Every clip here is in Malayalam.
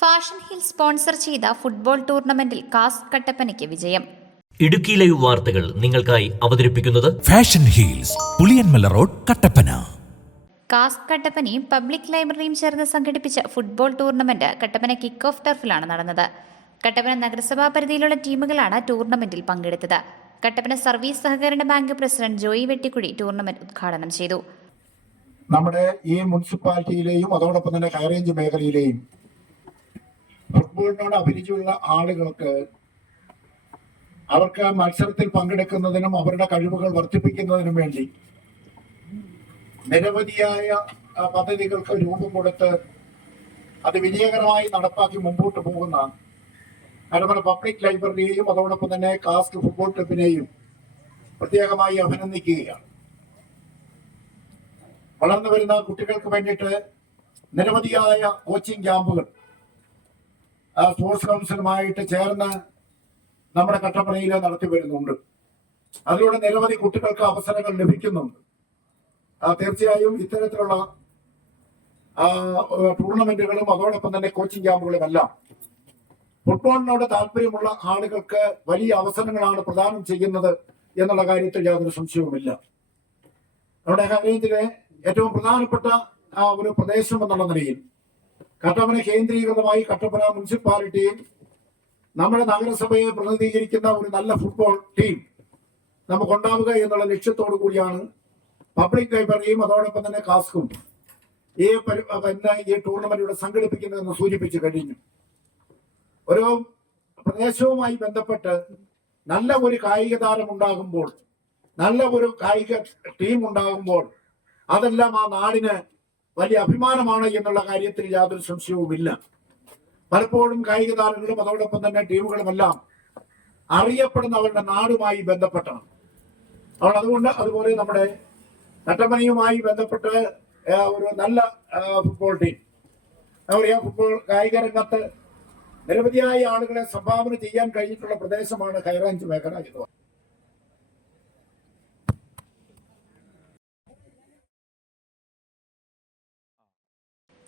ഫാഷൻ ഹിൽ സ്പോൺസർ ചെയ്ത ഫുട്ബോൾ ടൂർണമെന്റിൽ കാസ് കട്ടപ്പനയ്ക്ക് വിജയം. ഇടുക്കി ലൈവ് വാർത്തകൾ നിങ്ങൾക്കായി അവതരിപ്പിക്കുന്നത് fashion heels, Puliyanmala road, Kattappana. കാസ് കട്ടപ്പനയും പബ്ലിക് ലൈബ്രറിയും ചേർന്ന് സംഘടിപ്പിച്ച football tournament Kattappana kick off ടർഫിലാണ് നടന്നത്. കട്ടപ്പന നഗരസഭാ പരിധിയിലുള്ള ടീമുകളാണ് ടൂർണമെന്റിൽ പങ്കെടുത്തത്. കട്ടപ്പന സർവീസ് സഹകരണ bank president Joy Vettikuzhi tournament ഉദ്ഘാടനം ചെയ്തു. നമ്മുടെ ഈ മുനിസിപ്പാലിറ്റിയിലെയും അതോടൊപ്പം തന്നെ ഹൈറേഞ്ച് മേഖലയിലെയും ഫുട്ബോളിനോട് അഭിരുചിയുള്ള ആളുകൾക്ക് അവർക്ക് മത്സരത്തിൽ പങ്കെടുക്കുന്നതിനും അവരുടെ കഴിവുകൾ വർദ്ധിപ്പിക്കുന്നതിനും വേണ്ടി നിരവധിയായ പദ്ധതികൾക്ക് രൂപം കൊടുത്ത് അത് വിജയകരമായി നടപ്പാക്കി മുമ്പോട്ട് പോകുന്ന കട്ടപ്പന പബ്ലിക് ലൈബ്രറിയെയും അതോടൊപ്പം തന്നെ കാസ്റ്റ് ഫുട്ബോൾ ക്ലബിനെയും പ്രത്യേകമായി അഭിനന്ദിക്കുകയാണ്. വളർന്നു വരുന്ന കുട്ടികൾക്ക് വേണ്ടിയിട്ട് നിരവധിയായ കോച്ചിങ് ക്യാമ്പുകൾ സ്പോർട്സ് കൗൺസിലുമായിട്ട് ചേർന്ന് നമ്മുടെ കട്ടപ്പനയിൽ നടത്തി വരുന്നുണ്ട്. അതിലൂടെ നിരവധി കുട്ടികൾക്ക് അവസരങ്ങൾ ലഭിക്കുന്നുണ്ട്. തീർച്ചയായും ഇത്തരത്തിലുള്ള ടൂർണമെന്റുകളും അതോടൊപ്പം തന്നെ കോച്ചിങ് ക്യാമ്പുകളും എല്ലാം ഫുട്ബോളിനോട് താല്പര്യമുള്ള ആളുകൾക്ക് വലിയ അവസരങ്ങളാണ് പ്രദാനം ചെയ്യുന്നത് എന്നുള്ള കാര്യത്തിൽ യാതൊരു സംശയവുമില്ല. നമ്മുടെ ഹൈറേഞ്ചിലെ ഏറ്റവും പ്രധാനപ്പെട്ട ഒരു പ്രദേശം എന്നുള്ള നിലയിൽ കട്ടപ്പന കേന്ദ്രീകൃതമായി കട്ടപ്പന മുനിസിപ്പാലിറ്റിയും നമ്മുടെ നഗരസഭയെ പ്രതിനിധീകരിക്കുന്ന ഒരു നല്ല ഫുട്ബോൾ ടീം നമുക്കുണ്ടാവുക എന്നുള്ള ലക്ഷ്യത്തോടു കൂടിയാണ് പബ്ലിക് ലൈബ്രറിയും അതോടൊപ്പം തന്നെ കാസ്കും ഈ ടൂർണമെന്റ് ഇവിടെ സംഘടിപ്പിക്കുന്നതെന്ന് സൂചിപ്പിച്ചു കഴിഞ്ഞു. ഒരു പ്രദേശവുമായി ബന്ധപ്പെട്ട് നല്ല ഒരു കായിക താരം ഉണ്ടാകുമ്പോൾ, നല്ല ഒരു കായിക ടീം ഉണ്ടാകുമ്പോൾ അതെല്ലാം ആ നാടിന് വലിയ അഭിമാനമാണ് എന്നുള്ള കാര്യത്തിൽ യാതൊരു സംശയവുമില്ല. പലപ്പോഴും കായിക താരങ്ങളും അതോടൊപ്പം തന്നെ ടീമുകളുമെല്ലാം അറിയപ്പെടുന്ന അവരുടെ നാടുമായി ബന്ധപ്പെട്ടാണ്. അതുപോലെ നമ്മുടെ കട്ടപ്പനയുമായി ബന്ധപ്പെട്ട് ഒരു നല്ല ഫുട്ബോൾ ടീം, ഫുട്ബോൾ കായിക രംഗത്ത് നിരവധിയായ ആളുകളെ സംഭാവന ചെയ്യാൻ കഴിഞ്ഞിട്ടുള്ള പ്രദേശമാണ് ഹൈറേഞ്ച് മേഖല എന്ന്.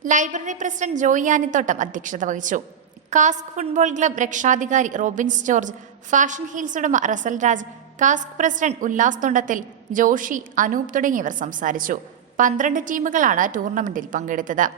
ലൈബ്രറി പ്രസിഡന്റ് ജോയി ആനിത്തോട്ടം അധ്യക്ഷത വഹിച്ചു. കാസ്ക് ഫുട്ബോൾ ക്ലബ് രക്ഷാധികാരി റോബിൻസ് ജോർജ്, ഫാഷൻ ഹീൽസ് ഉടമ റസൽ രാജ്, കാസ്ക് പ്രസിഡന്റ് ഉല്ലാസ് തൊണ്ടത്തിൽ, ജോഷി, അനൂപ് തുടങ്ങിയവർ സംസാരിച്ചു. 12 ടീമുകളാണ് ടൂർണമെന്റിൽ പങ്കെടുത്തത്.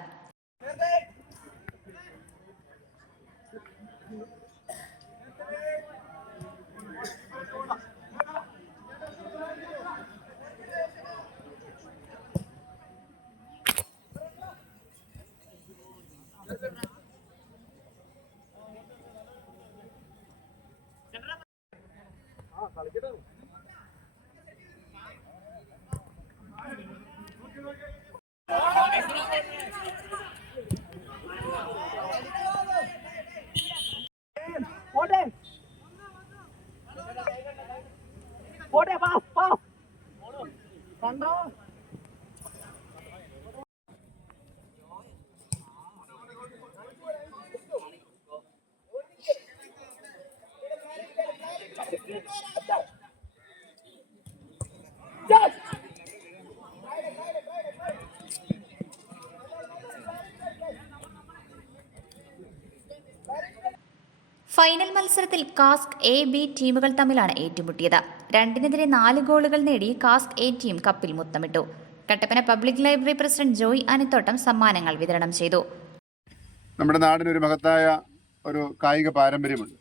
ഫൈനൽ മത്സരത്തിൽ കാസ്ക് എ, ബി ടീമുകൾ തമ്മിലാണ് ഏറ്റുമുട്ടിയത്. 2-4 ഗോളുകൾ നേടി കാസ്ക് എ ടീം കപ്പിൽ മുത്തമിട്ടു. Kattappana public library president Joy Anithottam സമ്മാനങ്ങൾ വിതരണം ചെയ്തു. നമ്മുടെ നാടിനൊരു മഹത്തായ ഒരു കായിക പാരമ്പര്യമുണ്ട്.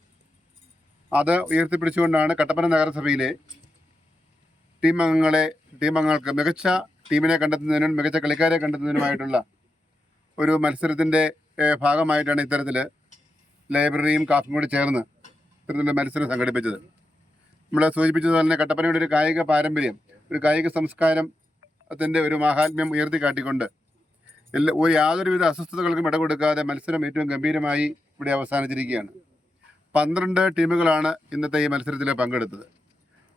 അത് ഉയർത്തിപ്പിടിച്ചുകൊണ്ടാണ് കട്ടപ്പന നഗരസഭയിലെ ടീമംഗങ്ങൾക്ക് മികച്ച ടീമിനെ കണ്ടെത്തുന്നതിനും മികച്ച കളിക്കാരെ കണ്ടെത്തുന്നതിനുമായിട്ടുള്ള ഒരു മത്സരത്തിൻ്റെ ഭാഗമായിട്ടാണ് ഇത്തരത്തിൽ ലൈബ്രറിയും കാഫും കൂടി ചേർന്ന് ഇത്തരത്തിലുള്ള മത്സരം സംഘടിപ്പിച്ചത്. നമ്മൾ സൂചിപ്പിച്ചതുപോലെ തന്നെ കട്ടപ്പനയുടെ ഒരു കായിക പാരമ്പര്യം, ഒരു കായിക സംസ്കാരത്തിൻ്റെ ഒരു മാഹാത്മ്യം ഉയർത്തിക്കാട്ടിക്കൊണ്ട് യാതൊരുവിധ അസ്വസ്ഥതകൾക്കും ഇടകൊടുക്കാതെ മത്സരം ഏറ്റവും ഗംഭീരമായി ഇവിടെ അവസാനിച്ചിരിക്കുകയാണ്. 12 ടീമുകളാണ് ഇന്നത്തെ ഈ മത്സരത്തിൽ പങ്കെടുത്തത്.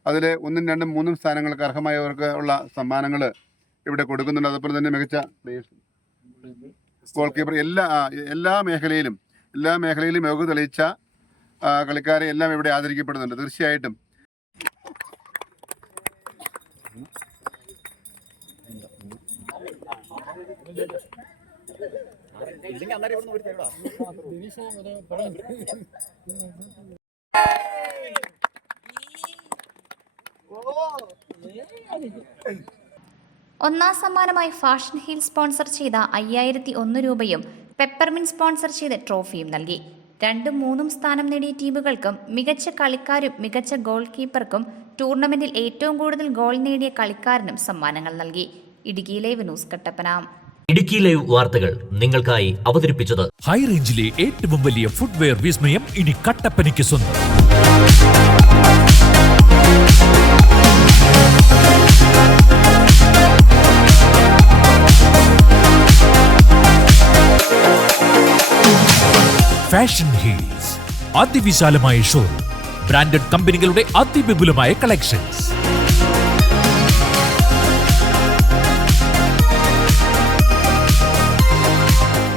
അതിൽ 1, 2, 3 സ്ഥാനങ്ങൾക്ക് അർഹമായവർക്ക് ഉള്ള സമ്മാനങ്ങൾ ഇവിടെ കൊടുക്കുന്നുണ്ട്. അതുപോലെ തന്നെ മികച്ച ഗോൾ കീപ്പർ എല്ലാ മേഖലയിലും മികവ് തെളിയിച്ച കളിക്കാരെ എല്ലാം ഇവിടെ ആദരിക്കപ്പെടുന്നുണ്ട്. തീർച്ചയായിട്ടും ഇല്ലെങ്കിൽ അന്നേരം ഇവിടെ നിന്ന് ഒന്നാം സമ്മാനമായി ഫാഷൻ ഹീൽ സ്പോൺസർ ചെയ്ത 5001 രൂപയും പെപ്പർമിൻ സ്പോൺസർ ചെയ്ത ട്രോഫിയും നൽകി. 2ഉം 3ഉം സ്ഥാനം നേടിയ ടീമുകൾക്കും മികച്ച കളിക്കാരും മികച്ച ഗോൾ കീപ്പർക്കും ടൂർണമെന്റിൽ ഏറ്റവും കൂടുതൽ ഗോൾ നേടിയ കളിക്കാരനും സമ്മാനങ്ങൾ നൽകി. Idukki live news Kattappana. Idukki live വാർത്തകൾ നിങ്ങൾക്കായി അവതരിപ്പിച്ചത് ഹൈ റേഞ്ചിലെ ഏറ്റവും വലിയ ഫുട്വെയർ വിസ്മയം ഇനി കട്ടപ്പനയ്ക്ക് സ്വന്തം. ഫാഷൻ ഹീൽസ് അതിവിശാലമായ ഷോറൂം, ബ്രാൻഡഡ് കമ്പനികളുടെ അതിവിപുലമായ collections.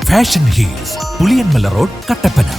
Fashion heels, Puliyanmala road, Kattappana.